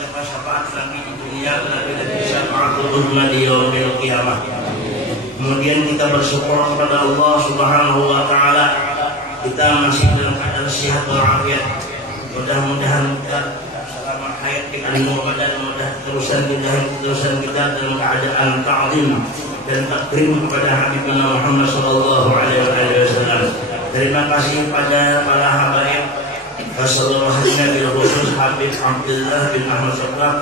mendapat syafaat Nabi di dunia dan syafaatul uzma di yaumil qiyamah. Kemudian kita bersyukur kepada Allah Subhanahu wa taala, kita masih dalam keadaan sehat walafiat. Mudah-mudahan kita selama hayat di alam badan, mudah terusan kita dalam keadaan ta'zim dan takrim kepada Habibina Muhammad sallallahu alaihi wasallam. Terima kasih pada para habaib, sallallahu alaihi wasallam, Habib Abdullah bin Ahmad Sabah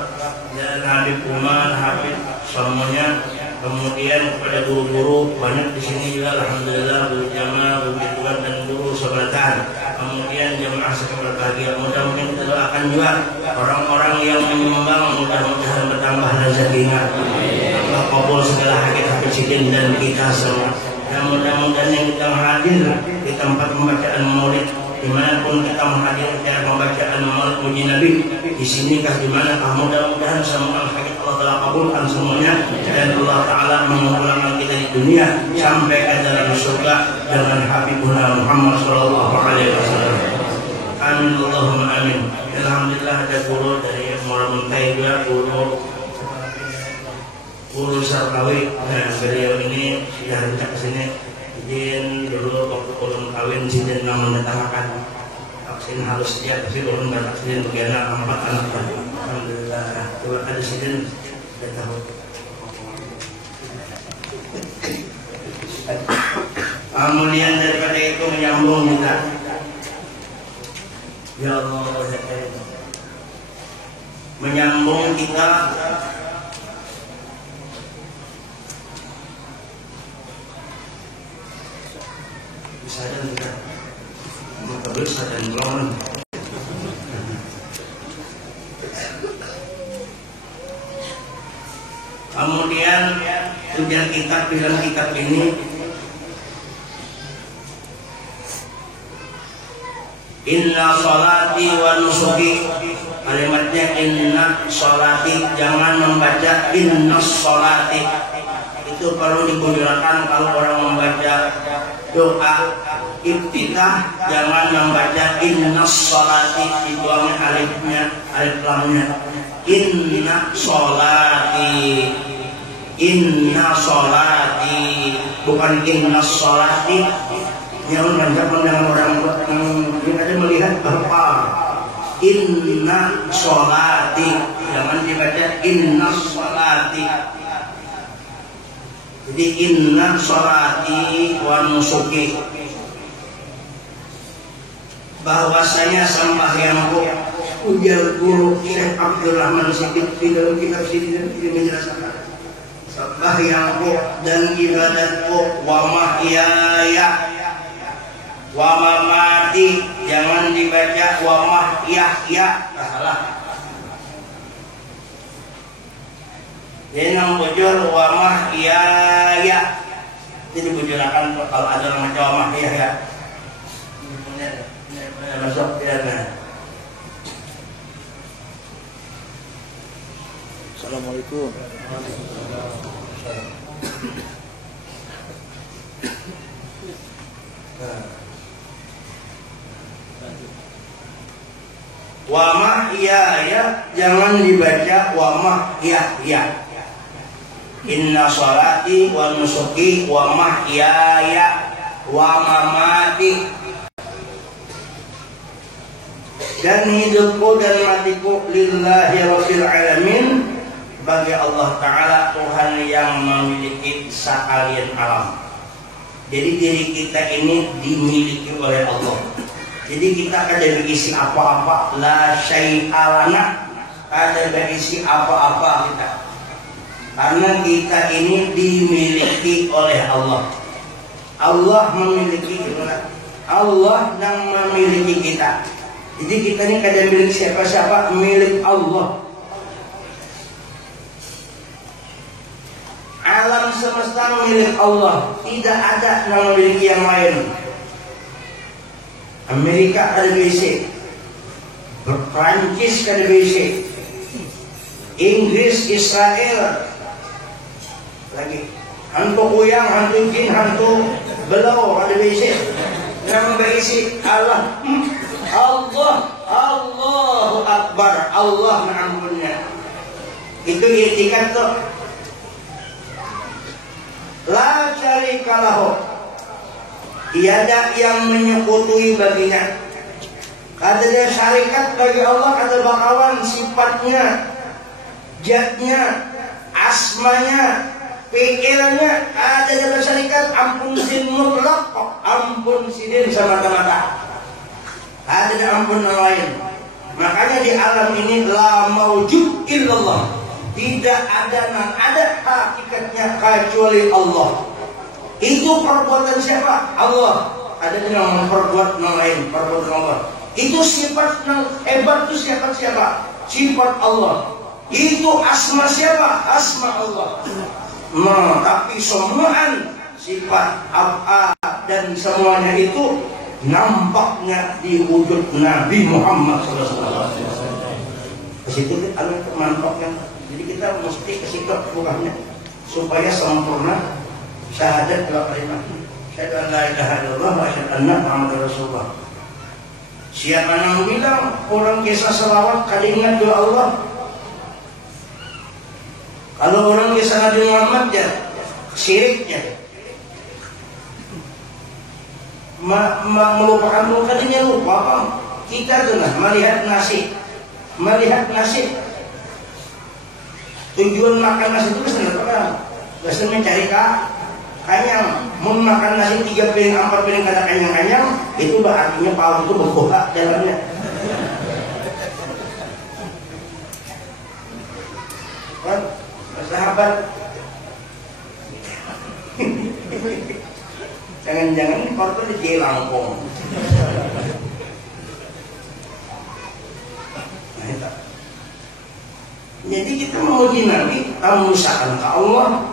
dan Habib Umar, Habib semuanya. Kemudian kepada guru-guru banyak di sini juga, alhamdulillah, guru jamaah, guru Tuhan dan guru sebelatan. Kemudian jamaah sekalian berbahagia. Mudah-mudahan kita doakan juga orang-orang yang menyumbang, mudah-mudahan bertambah rezekinya. Allah kabul segala hajat hafidin dan kita semua. Dan mudah-mudahan yang kita hadir di tempat pembacaan maulid, dimanapun kita menghadirkan pembacaan maulid puji Nabi, di sinikah dimanakah, mudah-mudahan semua hajat Allah telah kabulkan semuanya, dan Allah Ta'ala mengumpulkan kita di dunia sampai ke dalam surga dengan Habibuna Muhammad sallallahu alaihi wasallam. Amin Allahumma amin. Alhamdulillah ada guru dari Muara Muntai juga, guru Sarkawi. Nah, beliau ini sudah rencana kesini. Izin dulu waktu ulun kawin izin mendatangkan vaksin harus dia, tapi ulun vaksin bagaimana 4 anak. Alhamdulillah. Coba ada izin sudah tahu. Kemudian daripada itu menyambung kita. Ya Allah, menyambung kita bisa dan tidak bisa dan belum. Kemudian tujuan kita dalam kitab ini, inna sholati wa nusuki, kalimatnya inna sholati, jangan membaca inna sholati. Itu perlu digunakan kalau orang membaca doa iftitah, jangan membaca inna sholati, dibuang alifnya, alif lamnya. Inna sholati, inna sholati, bukan inna sholati. Yang mendengar dengan orang yang ada melihat apa inna sholati, jangan dibaca inna sholati. Jadi inna sholati wa nusuki, bahwasanya sembahyangku, ujar guru Syekh Abdul Rahman Siddiq di dalam kitab sini menjelaskan, sembahyangku dan ibadatku, wa mahyaya wa mamati, jangan dibaca wa mahyaya, salah. Jadi yang bujur wa mahyaya, jadi bujurakan kalau ada nama wa mahyaya. Masuk ya. Assalamualaikum. Wa mahyaya, jangan dibaca wa mahyaya. Inna sholati wa nusuki wa mahyaya wa mamati, dan hidupku dan matiku lillahi rabbil alamin, bagi Allah Ta'ala, Tuhan yang memiliki sekalian alam. Jadi diri kita ini dimiliki oleh Allah. Jadi kita kada berisi apa-apa, la syai'alana, kada berisi apa-apa kita. Karena kita ini dimiliki oleh Allah. Allah memiliki kita. Allah yang memiliki kita. Jadi kita ini kada milik siapa-siapa, milik Allah. Alam semesta milik Allah, tidak ada yang memiliki yang lain. Amerika ada BC, Prancis ada BC, Inggris, Israel, lagi hantu kuyang, hantu jin, hantu belau ada BC. Yang berisi Allah, Allah, Allahu Akbar, Allah mengampunnya. Itu i'tikad tuh. La syarika lahu, tiada yang menyekutui baginya. Katanya syarikat bagi Allah, kata bakawan, sifatnya, zatnya, asmanya, pikirnya, ada dalam syarikat. Ampun sin mutlak, ampun sidin semata-mata. Ada ampun yang lain. Makanya di alam ini la maujud illallah, tidak ada nan ada hakikatnya kecuali Allah. Itu perbuatan siapa? Allah. Ada yang memperbuat yang lain, perbuatan Allah. Itu sifat yang hebat itu siapa? Sifat Allah. Itu asma siapa? Asma Allah. Nah, tapi semuaan sifat apa dan semuanya itu nampaknya di wujud Nabi Muhammad SAW. Kesitu ada mantapnya. Jadi kita mesti kesikap bukannya supaya sempurna syahadat dua kalimat. Syahadat la ilaha illallah wa asyhadu anna Muhammadar Rasulullah. Siapa yang bilang orang kisah selawat kadingat doa Allah? Kalau orang kisah Nabi Muhammad ya syirik ya. Melupakan kadinnya lupa apa? Kita tuh melihat nasi. Tujuan makan nasi itu kesenangan apa? Biasanya mencari kanyang. Mau makan nasi 3 piring 4 piring kada kanyang, itu artinya paus itu berbuka jalannya. Kan sahabat, jangan-jangan korban di Jelangkong. Jadi kita memuji Nabi, tamusakan ke Allah.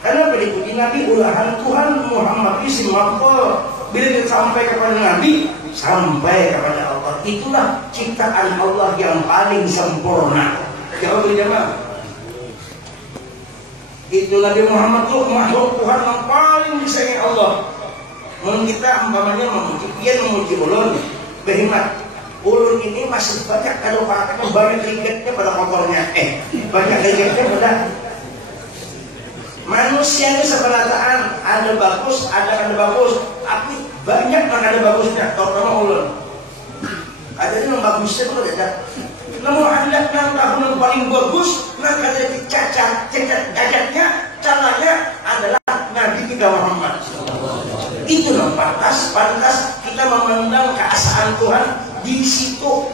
Karena pada dipuji Nabi ulahan Tuhan Muhammad isim maqal. Bila kita sampai kepada Nabi, sampai kepada Allah. Itulah ciptaan Allah yang paling sempurna. Jawab jemaah. Itu Nabi Muhammad itu makhluk Tuhan yang paling disayangi Allah. Mungkin kita umpamanya memuji ulun, berhikmat. Ulun ini masih banyak kalau katakan banyak rigetnya pada kotornya. Banyak rigetnya pada manusia ini seberataan. Ada bagus, ada bagus, tapi banyak yang ada bagusnya. Terutama ulun. Ada yang bagusnya itu ada. Namun hendak yang tahun yang paling bagus, maka ada cacat-cacatnya, caranya adalah Nabi kita Muhammad. Itu yang pantas kita memandang keesaan Tuhan di situ.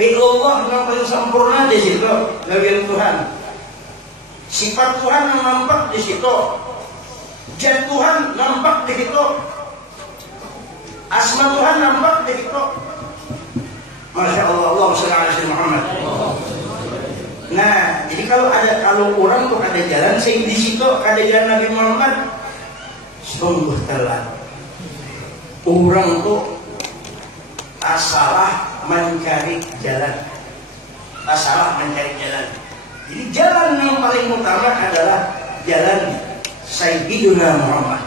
Allah yang paling sempurna di situ, Nabi Tuhan. Sifat Tuhan yang nampak di situ, zat Tuhan nampak di situ, asma Tuhan nampak di situ. Masya Allah, Allahumma shalli ala Muhammad. Nah, jadi kalau orang tuh ada jalan di situ, ada jalan Nabi Muhammad, sungguh telat. Orang tuh salah mencari jalan. Jadi jalan yang paling utama adalah jalan Sayyidina Muhammad.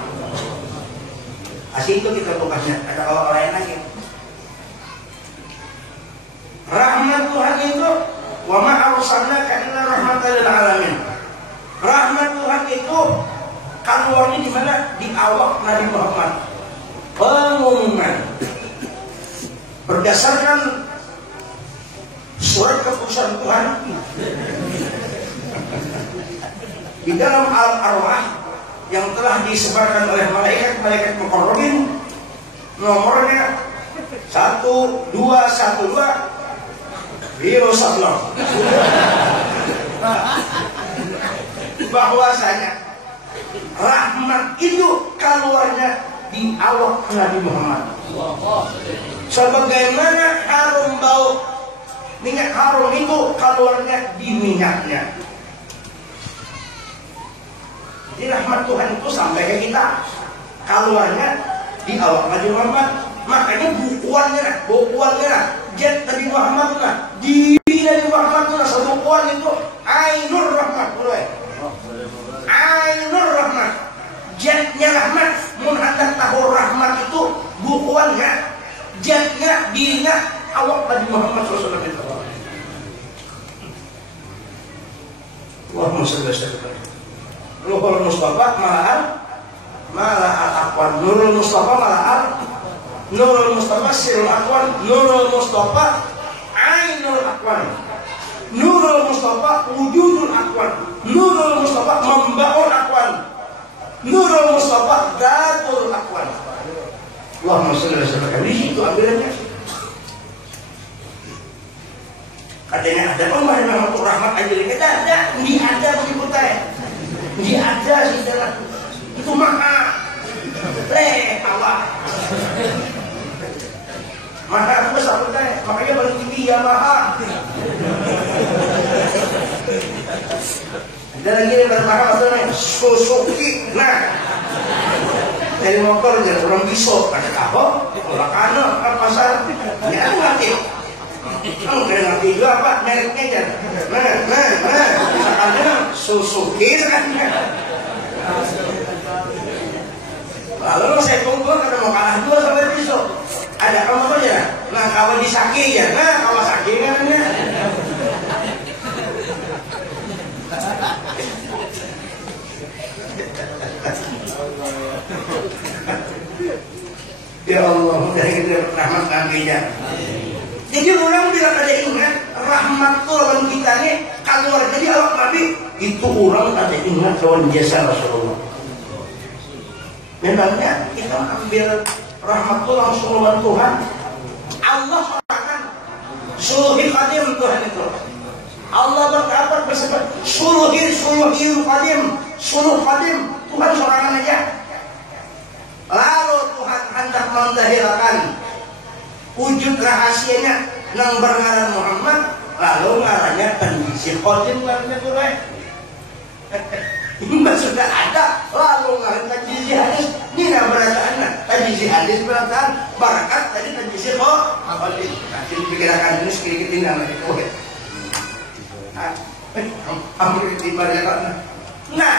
Asal itu kita bukannya ada orang lain lagi. Rahmat Tuhan itu wa ma arsalnaka illa rahmatan lil alamin. Rahmat Tuhan itu keluarnya di mana? Di awak Nabi Muhammad. Pengumuman berdasarkan surat keputusan Tuhan di dalam al-arwah yang telah disebarkan oleh malaikat muqarrabin, nomornya 1212 Biro Sablon. Bahwasanya rahmat itu keluarnya di awak Nabi Muhammad. Sebagaimana harum bau minyak harum itu keluarnya di minyaknya. Jadi rahmat Tuhan itu sampai ke kita, keluarnya di awak Nabi Muhammad. Makanya bukuannya zat Nabi Muhammad lah, diri Nabi Muhammad lah, sebukuan itu Ainur Rahmat, Ainur Rahmat, zatnya rahmat. Mun hendak tahu rahmat itu bukuannya zatnya, dirinya, awak Nabi Muhammad SAW itu. Allahumma shalli ala sayyidina Nurul Mustafa malah al-aqwan. Nurul Mustafa Nurul Mustafa sirul aqwan. Nurul Mustafa ainul aqwan. Nurul Mustafa wujudul aqwan. Nurul Mustafa membaur aqwan. Nurul Mustafa datul aqwan. Allahumma shalli ala sayyidina. Di situ ambilannya. Katanya ada Umar yang untuk rahmat aja. Kita ada, di ada begitu teh. Di ada sih dalam itu maha. Allah. Maha itu satu teh. Makanya paling tinggi ya maha. Ada lagi yang bermaha katanya Suzuki. Nah, dari motor jadi orang bisok. Ada kapal, orang kanan, pasar. Ya ngerti. Kamu kena ngerti juga apa mereknya aja. Misalkan Suzuki sekarang. Lalu saya tunggu karena mau kalah dua sampai besok. Ada kamu aja. Nah kalau disaki ya, kalau saki kan ya. Ya Allah, dari kita rahmat nantinya. Jadi orang bila ada ingat rahmat Tuhan kita nih keluar jadi awak Nabi itu orang ada ingat kawan jasa Rasulullah. Memangnya kita ambil rahmat Tuhan Tuhan Allah katakan suluhi qadim Tuhan itu. Allah berkata bersebut suluhi qadim Tuhan sorangan aja. Lalu Tuhan hendak mendahirakan wujud rahasianya nang berngaran Muhammad, lalu ngarannya tanjisi qadim ngarannya Tuhan. Ini sudah ada, lalu ngaran tanjisi hadis. Ini nggak berataannya tanjisi hadis berataan barakat tadi tanjisi qadim. Jadi dipikirkan ini sedikit tinggal lagi. Ambil dibariakan. Nah,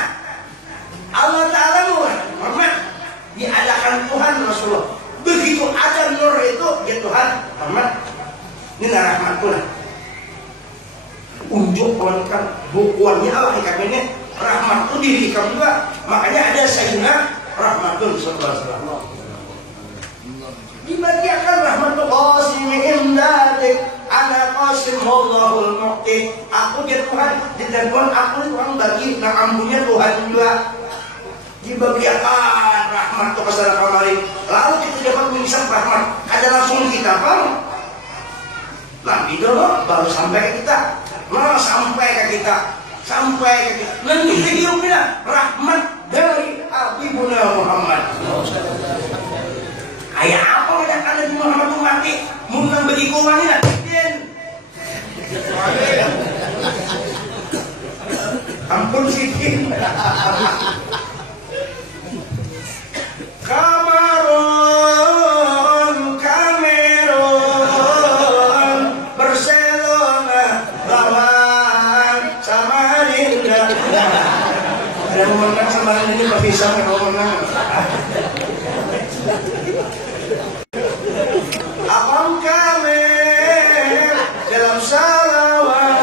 Allah Taala Muhammad diadakan Tuhan Rasulullah. Begitu ada nur itu, ya Tuhan Muhammad ini rahmat Tuhan. Unjuk kan bukuannya Allah ikamnya rahmat itu diri kamu juga. Makanya ada Sayyidina Rahmatun sallallahu alaihi wasallam. Dibagiakan rahmat Qasim imdadik ana Qasim wallahul muqti. Aku dia Tuhan, dan Tuhan aku itu orang bagi nah ampunya Tuhan juga. Dibagiakan rahmat itu kepada kembali. Lalu kita dapat mengisap rahmat. Ada langsung kita kan? Nabi dulu baru sampai ke kita. Nah sampai ke kita. Nanti kita bilang rahmat dari Habibuna Muhammad. Kayak apa yang ada di Muhammad itu mati? Munang bagi kuwannya ampun sikin. Kamerun Barcelona lawan Samarinda. Ada yang menang Samarinda ini Pak Bisa kalau menang. Abang Kamer dalam salawat.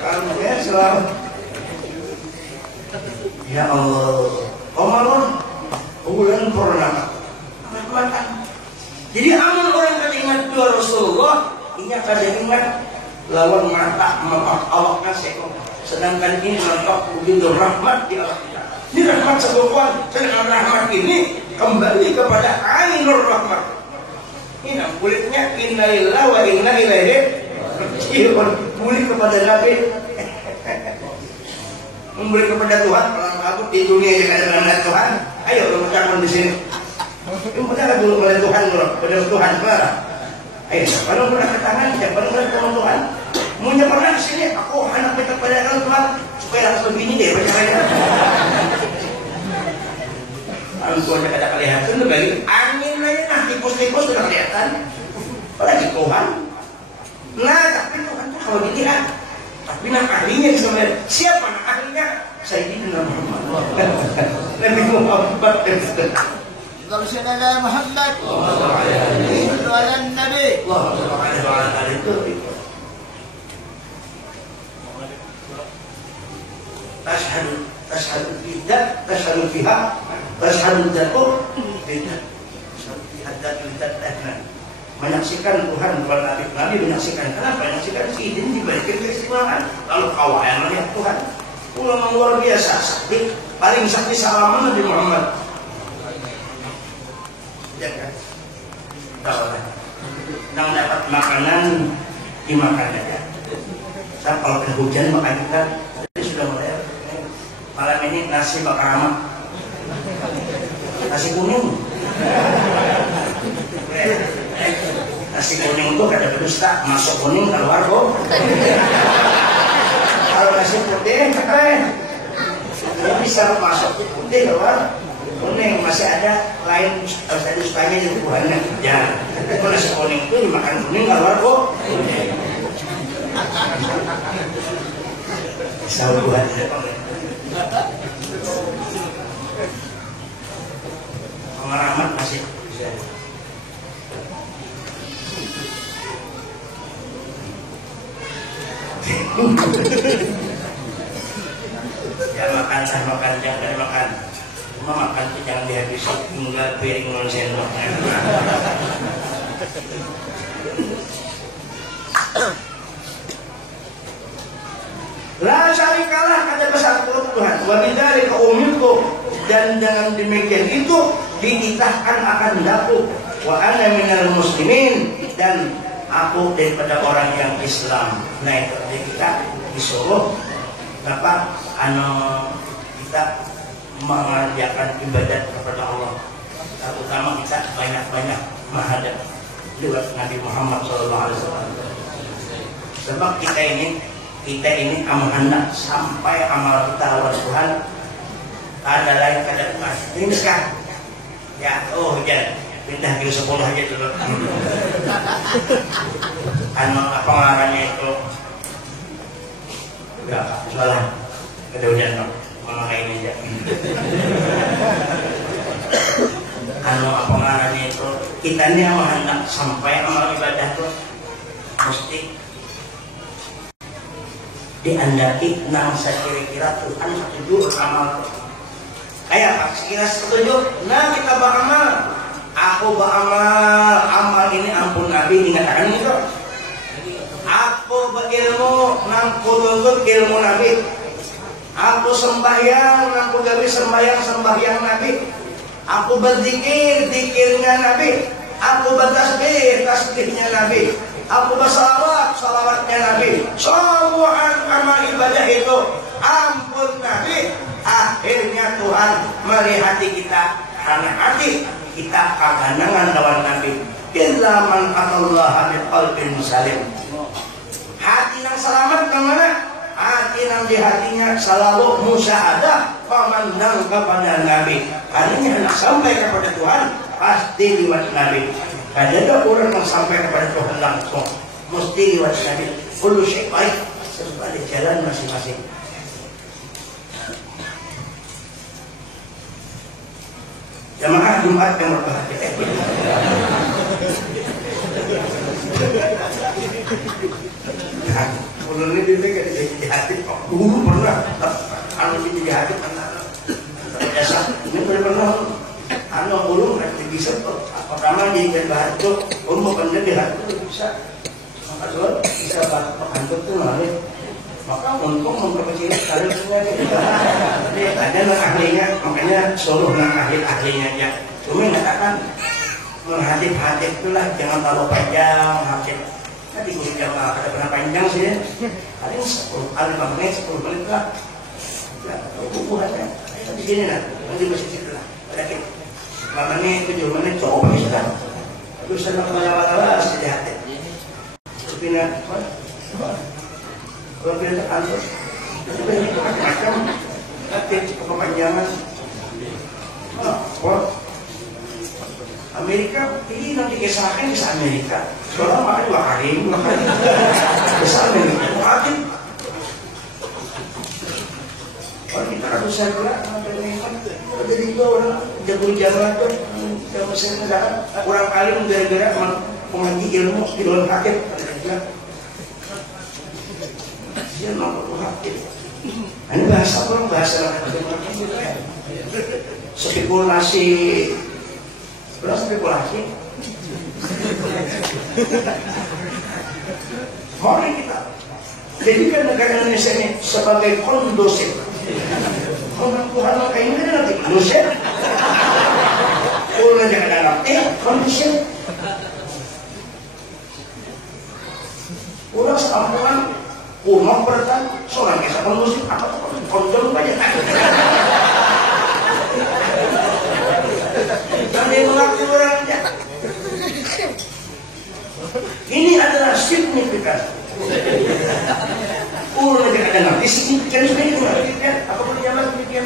Kamer selamat. Ya Allah, Omarun, bulan purnama, makan. Jadi aman orang teringat dua Rasulullah, ingat saja ingat lawan mata awak kaseko. Sedangkan ini mentok begitu rahmat di Allah kita. Ini rahmat sebuah sedangkan rahmat ini kembali kepada ainur rahmat. Ini kulitnya innalillahi wa inna ilaihi raji'un. Kembali kepada Nabi. Memberi kepada Tuhan, orang aku di dunia yang ada melihat Tuhan, ayo mengucapkan di sini. Benar dulu melihat Tuhan, kepada Tuhan marah. Ayo, kalau pernah ke tangan, siapa pernah ketemu Tuhan? Munya pernah di sini, aku anak minta kepada Tuhan supaya harus begini deh percaranya. Kalau Tuhan ada kelihatan, itu bagi angin aja nah, tipus-tipus sudah kelihatan. Lagi Tuhan. Nah, tapi Tuhan tuh kalau dikira. Tapi nak ahlinya bisa melihat. Siapa nak ahlinya? Sayyidina Muhammad. Nabi Muhammad. Rasulullah Muhammad. Sallu ala Nabi. Tashhadu bidah, tashhadu biha, tashhadu jatuh bidah. Menyaksikan Tuhan bukan Nabi menyaksikan. Kenapa? Menyaksikan sidin diberikan keistimewaan. Lalu kawayan melihat Tuhan. Ulama luar biasa, sakti paling sakti salaman Nabi Muhammad. Ya kan? Tahulah. Nang dapat makanan dimakan aja. Saya kalau kena hujan makan kita sudah mulai. Malam ini nasi bakar nasi kuning. Nasi kuning itu kata berdusta, masuk kuning keluar kok. Kalau nasi putih keren, bisa masuk putih keluar kuning, masih ada lain harus ada dustanya di tubuhnya. Ya, kalau nasi kuning itu dimakan kuning keluar kok. Bisa buat. Pengalaman masih bisa. Ya makan jangan makan. Cuma makan itu jangan dihabisi tinggal piring non sendok. La syarikalah kata bersatu Tuhan. Wa bidzalika umirtu, dan dengan demikian itu dititahkan akan daku. Wa ana minal muslimin, dan aku daripada orang yang Islam. Nah itu kita disuruh apa? Kita mengerjakan ibadat kepada Allah. Terutama kita banyak-banyak menghadap lewat Nabi Muhammad SAW. Sebab kita ini amanah sampai amal kita lawan Tuhan. Ada lain kada Tuhan. Ini sekarang. Ya, hujan. Pindah ke 10 aja dulu. Apa ngarannya itu? Ya, salah. Ada hujan dong. Mama kayak ini aja. Apa ngarannya itu? Kita ini amanah sampai amal ibadah itu mesti diandaki nang kira-kira Tuhan setuju amal. Kayak apa? Sekira setuju, nah kita beramal. Aku beramal, amal ini ampun Nabi dikatakan itu. Aku berilmu, nang kununtut ilmu Nabi. Aku sembahyang, nang kugawi sembahyang Nabi. Aku berzikir, zikirnya Nabi. Aku bertasbih, tasbihnya Nabi. Aku bersalawat, salawatnya Nabi. Semua amal ibadah itu ampun Nabi. Akhirnya Tuhan melihat kita karena hati kita kaganangan lawan Nabi. Illa man atallaha biqalbin salim. Hati yang selamat kemana? Hati yang di hatinya selalu musyahadah memandang kepada Nabi. Karena nak sampai kepada Tuhan pasti lewat Nabi. Ada orang yang sampai kepada Tuhan langsung, mesti lewat Nabi. Kullu syai' baik, sesuai di jalan masing-masing. Jamaah Jumat yang berbahagia. Ulun ini dia di hati kok. Dulu pernah, di hati pernah. Biasa, ini pernah. Ulun nanti bisa kok. Pertama di bahan itu, mau pandai di hati bisa. Maka Tuhan bisa makan tuh nolih. Maka untuk memperkecil karirnya kita. Jadi ada ahlinya, makanya soluh ahlinya aja. Cuma mengatakan menghadap-hadap itulah jangan terlalu panjang hadap. Tadi gue jamaah ada pernah panjang sih. Paling 10 menit, 10 menit lah. Ya, buku aja. Di sini lah, nanti masih situ lah. Ada 5 menit, 7 menit, coba sudah. Terus saya melawat-lawat di hati. Pindah, kalau pindah kantor, itu macam-macam. Nanti kepanjangan. Amerika ini nanti kisahkan kisah Amerika. Soalnya makan 2 kali, kisah Amerika. Kalau kita Terus saya bilang, jadi itu orang jago jalan tuh, kalau saya negara kurang kali gara-gara mengaji ilmu di dalam hakim. Dia nomor hakim. Ini bahasa orang bahasa spekulasi, berapa spekulasi? Mari kita jadikan negara Indonesia ini sebagai kondusif. Orang Tuhan kayak ini kan nanti kondusif. Kalau jangan ada ngerti kondusif. Udah sekampungan umum beratan seorang kisah kondusif apa kondom banyak. Jangan mengaku orangnya. Ini adalah signifikan. Ulah jangan ada ngerti signifikan signifikan. Apa perjalanan signifikan?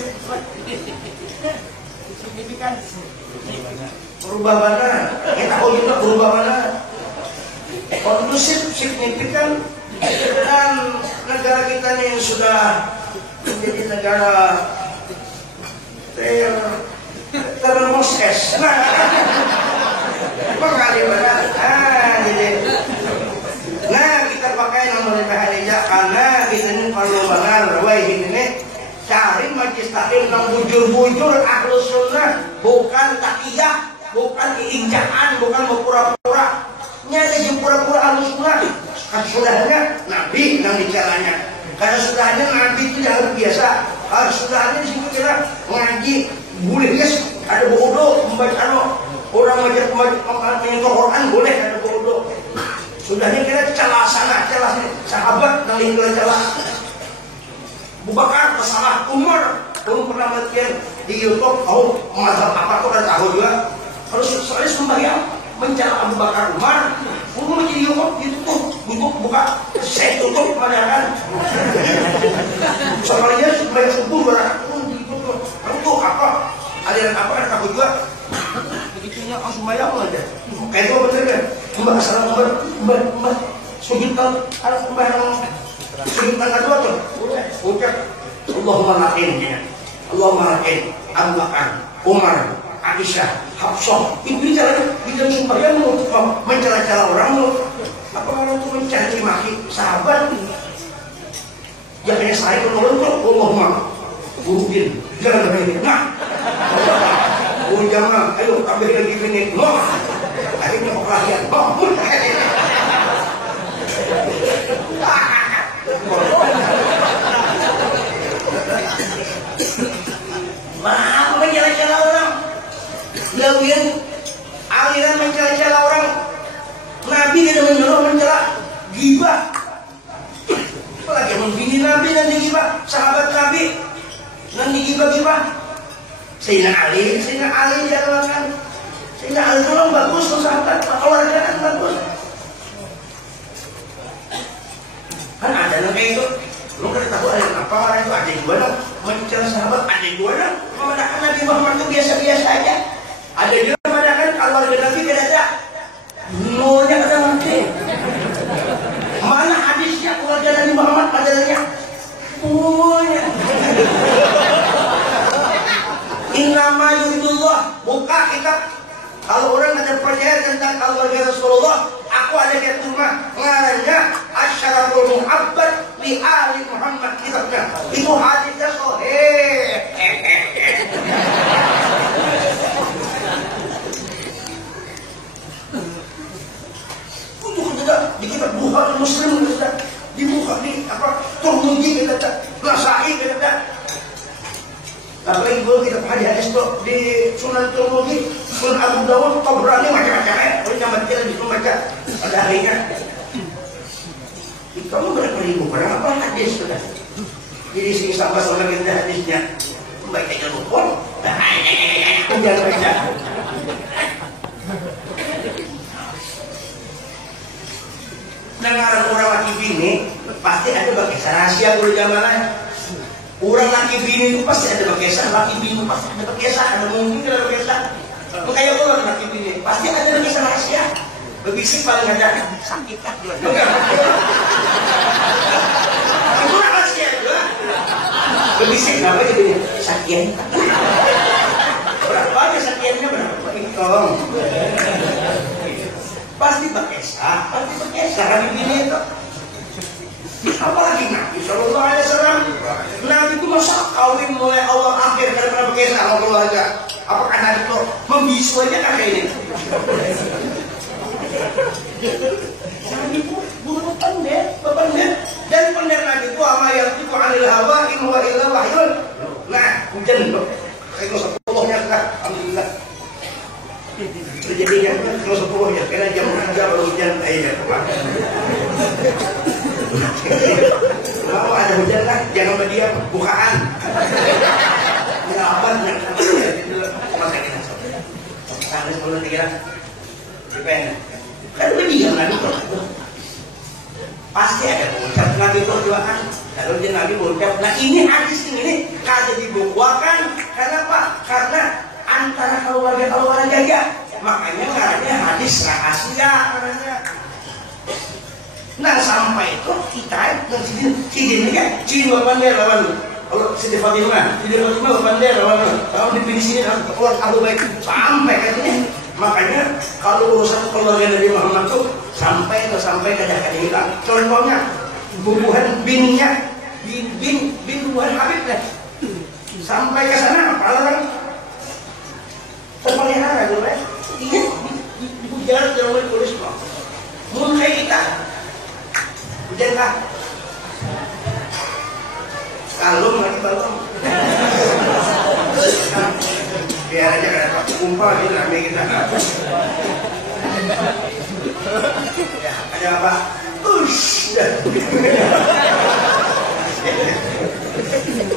Signifikan. Berubah mana? Kita tahu juga berubah mana? Kondusif signifikan dan negara kita ini yang sudah menjadi negara termoses. Bagaimana? Nah kita pakai nomor bahaya karena kita ini perlu banget ini cari majlis taklim yang bujur-bujur ahlus sunnah, bukan takiyah, bukan keinjakan, bukan pura-pura. Nyari pura-pura ahlus sunnah. Kan sudahnya Nabi yang bicaranya. Karena sudahnya Nabi itu jangan biasa. Harus sudahnya di situ kira ngaji boleh yes, ada bodoh membaca orang menyentuh Quran boleh ada bodoh. Sudahnya kira celah sana, celah sini. Sahabat yang lingkungan celah. Abu Bakar masalah Umar, belum pernah melihat di YouTube. Oh, mazhab apa tuh kan tahu juga. Harus soalnya sembahyang mencela Abu Bakar Umar. Belum menjadi YouTube itu buka saya tutup padahal. Soalnya supaya subuh berarti ditutup. Itu apa? Aliran apa kan tahu juga. Begitunya sembahyang aja. Kayak itu bener kan? Mbak salam mbak sujudkan harus sembahyang. Sujudkan kedua tuh. Ucap Allahumma lakinnya. Allahumma lakin Abu Bakar, Umar, Aisyah, Hafsah. Itu bicara sembahyang mencela-cela orang lu. Apa orang itu mencaci maki sahabat? Yang hanya saya menurut Allahumma burudin jangan begini. Nah, jangan. Ayo tambah lagi ini. Noh, akhirnya perhatian. Bangun. Maaf mencela-cela orang. Lagian aliran mencela-cela orang. Nabi tidak menyuruh mencela ghibah. Apalagi membini Nabi dan digibah. Sahabat Nabi dan digibah-gibah. Sayyidina Ali dialamatkan. Sayyidina Ali itu bagus tuh sahabat. Keluargaan bagus. Kan ada yang kayak itu. Lu kan tahu ada apa orang itu ada juga dong. Mencela sahabat ada juga dong. Memandangkan Nabi Muhammad itu biasa-biasa aja. Ada juga memandangkan keluarga Nabi tidak ada. Nolnya kata mungkin. Mana hadisnya keluarga Nabi Muhammad padanya? Semuanya. Innama yuridullah. Buka kitab. Kalau orang ada percaya tentang keluarga Rasulullah, aku ada di rumah ngarannya Asyaraful Muhabbad li Ali Muhammad kitabnya. Itu hadisnya sahih. Di kitab Bukhari Muslim kita di Bukhari apa Tirmidzi kita Nasa'i kita apalagi kalau kita hadis itu di Sunan Tirmidzi Sunan Abu Dawud Tabrani macam-macam kalau zaman kita di baca pada harinya kamu beribu berapa hadis sudah jadi sini sama-sama kita hadisnya membaca ilmu pun jangan baca. Dengaran orang laki bini pasti ada bagian rahasia dulu zamannya. Orang laki bini itu pasti ada bagian, laki bini pasti ada bagian, ada mungkin ada bagian. Makanya orang laki bini pasti ada bagian rahasia. Berbisik paling ada sakit kan juga. Itu rahasia juga. Kebisik kenapa jadi sakian? Berapa aja sakiannya berapa? Hitung. Pasti berkesah hari ini itu. Apalagi Nabi Sallallahu Alaihi Wasallam, Nabi itu masa kawin mulai awal akhir karena berkesah sama keluarga. Apakah Nabi itu membisu aja kan kayak ini? Nabi itu bukan pendek. Dan pendek Nabi itu amayat itu anil hawa in huwa illa wahyun. Nah, hujan loh. Itu 10-nya kan, alhamdulillah. Terjadinya kalau 10-nya, karena jam 3 baru hujan airnya kemarin. Kalau ada hujan lah, jangan berdiam, bukaan. Melawan yang itu masa kita sampai. Sampai 10-3 dipendek. Kan berdiam Nabi itu. Pasti ada mengucap Nabi berdoaan. Kalau dia Nabi berucap, nah ini hadis ini kata dibukukan. Kenapa? Karena antara keluarga ya. Makanya namanya hadis rahasia namanya. Nah sampai itu kita cidin kan, cidin pandai lawan. Kalau Siti Fatimah pandai lawan. Kalau di sini keluar Abu Baik sampai katanya. Makanya kalau urusan keluarga Nabi Muhammad itu sampai kadang-kadang hilang. Contohnya bubuhan binnya, bin bubuhan Habibnya sampai ke sana apalagi terpelihara dulu ya. Iya, dipujar oleh polis kok. Mulai kita hujankah? Kalung lagi balong. Biar aja kayak kumpul di rame kita. Ya, ada apa?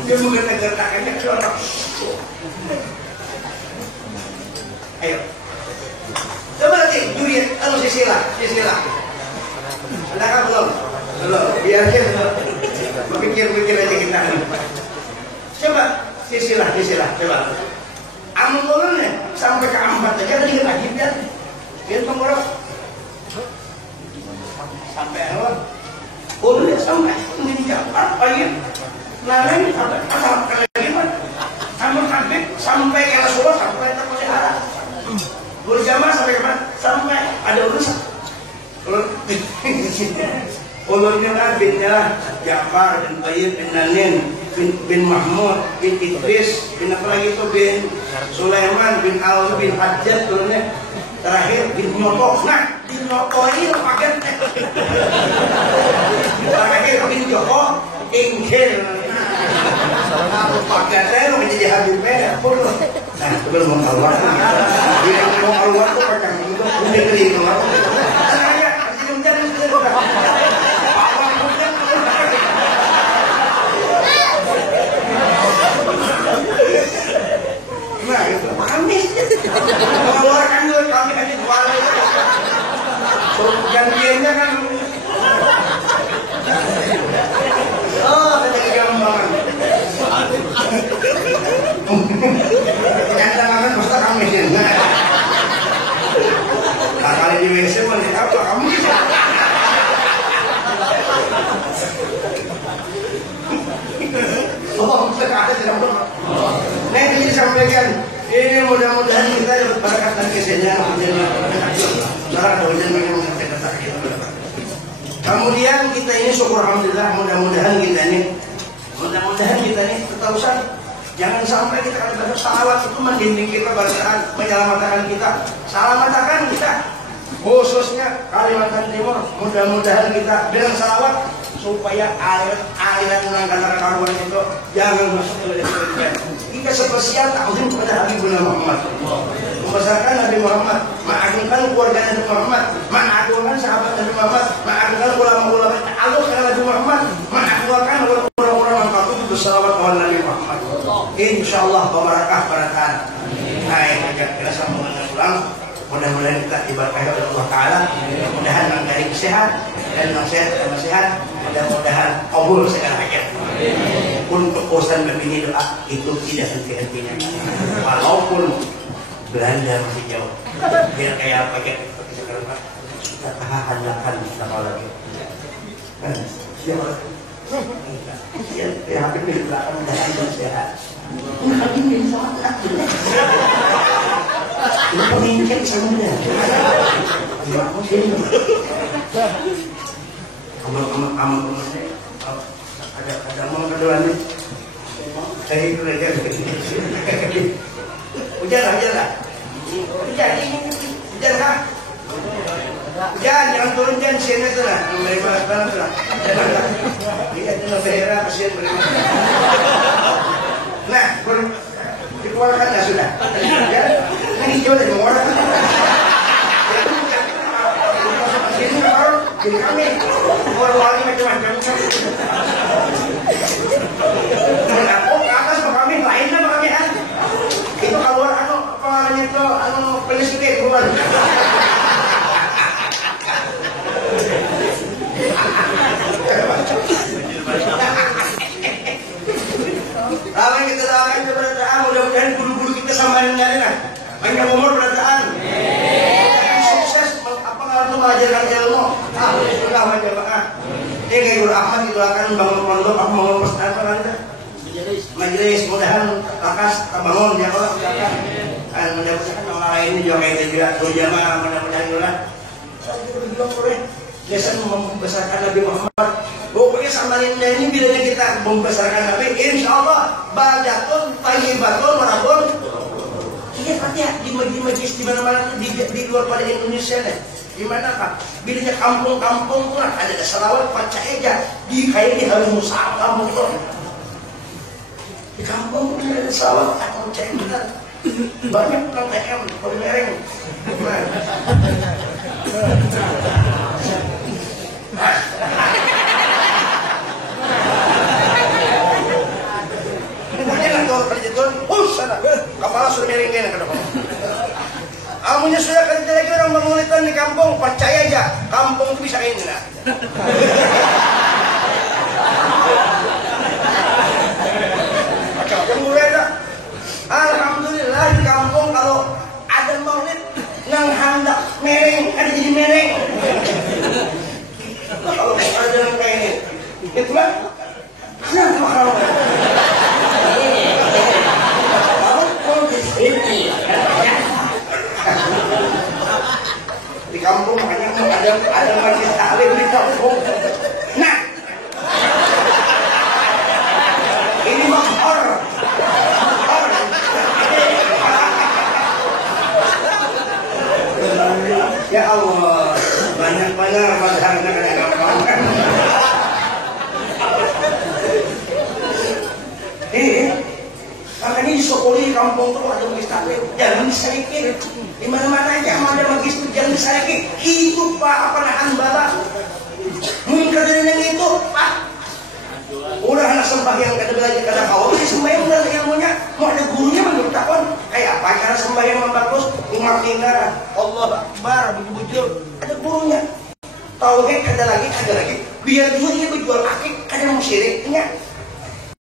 Dia bukan gertakannya keluar. Ayo. Coba lagi, Juliet, sisilah. Ada kan belum? Biar aja berpikir aja kita. Coba sisilah, coba. Amalannya sampai ke 4 aja tadi kita hidupkan. Biar pengorok. Sampai awal. Udah sampai ini apa ya? Lain apa lagi Pak? Sampai ke Rasulullah sampai terpelihara. Berjamaah sampai kemana? Sampai ada urusan. Ulunnya lah binnya Ja'far bin Tayyib bin Nanin bin Mahmud bin Idris bin apa lagi itu bin Sulaiman bin Al bin Hajjat ulunnya terakhir bin Nyoto. Nah bin Nyoto ini paket terakhir bin Joko Inggil. Aku pakai saya mau jadi Habib Merah pun. Nah sebelum mau keluar, dia mau keluar tuh pakai itu udah kering keluar. Terakhir masih hujan nah itu kami mengeluarkan dulu kami aja jual gantiannya kan ada gambaran kadang-kadang pasti kami sih nah kali di WC mana apa kamu ada tidak benar. Nah ini disampaikan. Ini mudah-mudahan kita dapat berkat dan kesenangan. Kemudian kita ini syukur alhamdulillah. Mudah-mudahan kita ini ketahuan. Jangan sampai kita akan dapat salawat itu mendidik kita bacaan menyelamatkan kita. Selamatkan kita. Khususnya Kalimantan Timur. Mudah-mudahan kita dengan salawat supaya aliran angkatan karuan itu jangan masuk ke dalam kita spesial takzim kepada Habibuna Muhammad, membesarkan Nabi Muhammad, mengagungkan keluarga Nabi Muhammad, mengagungkan sahabat Nabi Muhammad, mengagungkan ulama-ulama ta'alluq dengan Nabi Muhammad, mengagungkan orang-orang yang patuh bersalawat kepada Nabi Muhammad. Insyaallah barakah. Nah, kita sambungan ulang. Mudah-mudahan kita diberkahi oleh Allah Ta'ala. Mudah-mudahan menggaring sehat dan nasihat. Mudah-mudahan kabul segala hajat. Untuk urusan membini doa itu tidak henti-hentinya. Walaupun Belanda masih jauh. Biar kayak apa ya? Kita tahan lagi. Ya, hampir di belakang dan sehat. Enggak gini sama anak. Ini pengincar sama dia. Aku sini. Amal ada mau kedua nih. Saya kerja. Hujan lah. Hujan kah? Jangan turun jangan sini tu lah. Mereka sekarang tu lah. Lihat tu Novera kasihan mereka. Nah, dikeluarkan dah sudah. Lagi coba dari mengeluarkan. Sini baru jadi kami. Orang lagi macam-macam. Oh, ke atas kami lain lah kami kan. Itu keluar apa namanya itu penyusup keluar. Ramai kita doakan keberadaan, mudah-mudahan guru-guru kita samarin dari lah. Panjang umur berataan. Sukses apa mengajarkan ilmu. Alhamdulillah jamaah. Ini kayak Guru Ahmad itu akan bangun pondok, bangun pesantren kan. Majelis mudahan lakas terbangun ya Allah. Dan mudah-mudahan orang lain juga kayak juga Guru jamaah mudah-mudahan juga. Saya juga berjuang boleh. Biasa membesarkan Nabi Muhammad. Pokoknya Samarinda ini bilanya kita membesarkan Nabi, insya Allah badatun, tayyibatun, warabun. Iya Pak ya, di majlis di mana-mana di luar pada Indonesia nih. Di mana Pak? Bilanya kampung-kampung lah ada salawat percaya aja. Di kayak di harus musafah motor. Di kampung ada salawat atau percaya banyak orang TM, pemereng. Kepala sudah miringin ke depan. Amunya sudah kerja lagi orang bangunan di kampung, percaya aja, kampung itu bisa ini lah. Macam-macam mulai dah. Alhamdulillah di kampung kalau ada maulid nang hendak mereng, ada jadi mereng. Kalau ada yang mereng, itu lah. Kenapa kalau di kampung makanya ada majlis taklim di kampung. Nah, ini mahor. Ya Allah, banyak padahal kena gampang. Makanya di Sokoli kampung tuh ada majlis taklim, jangan disarikin. Di mana-mana aja mau ada majlis itu jangan disarikin. Itu Pak apa nahan bala. Mungkin kerjanya itu Pak. Udah anak sembahyang kada belajar kada kau sih sembahyang dari ilmunya. Mau ada gurunya menurut takon kayak apa cara sembahyang yang bagus umat tinggal. Allah Akbar bujur ada gurunya. Tauhid ada lagi. Biar dia berjual akik kada mau syiriknya.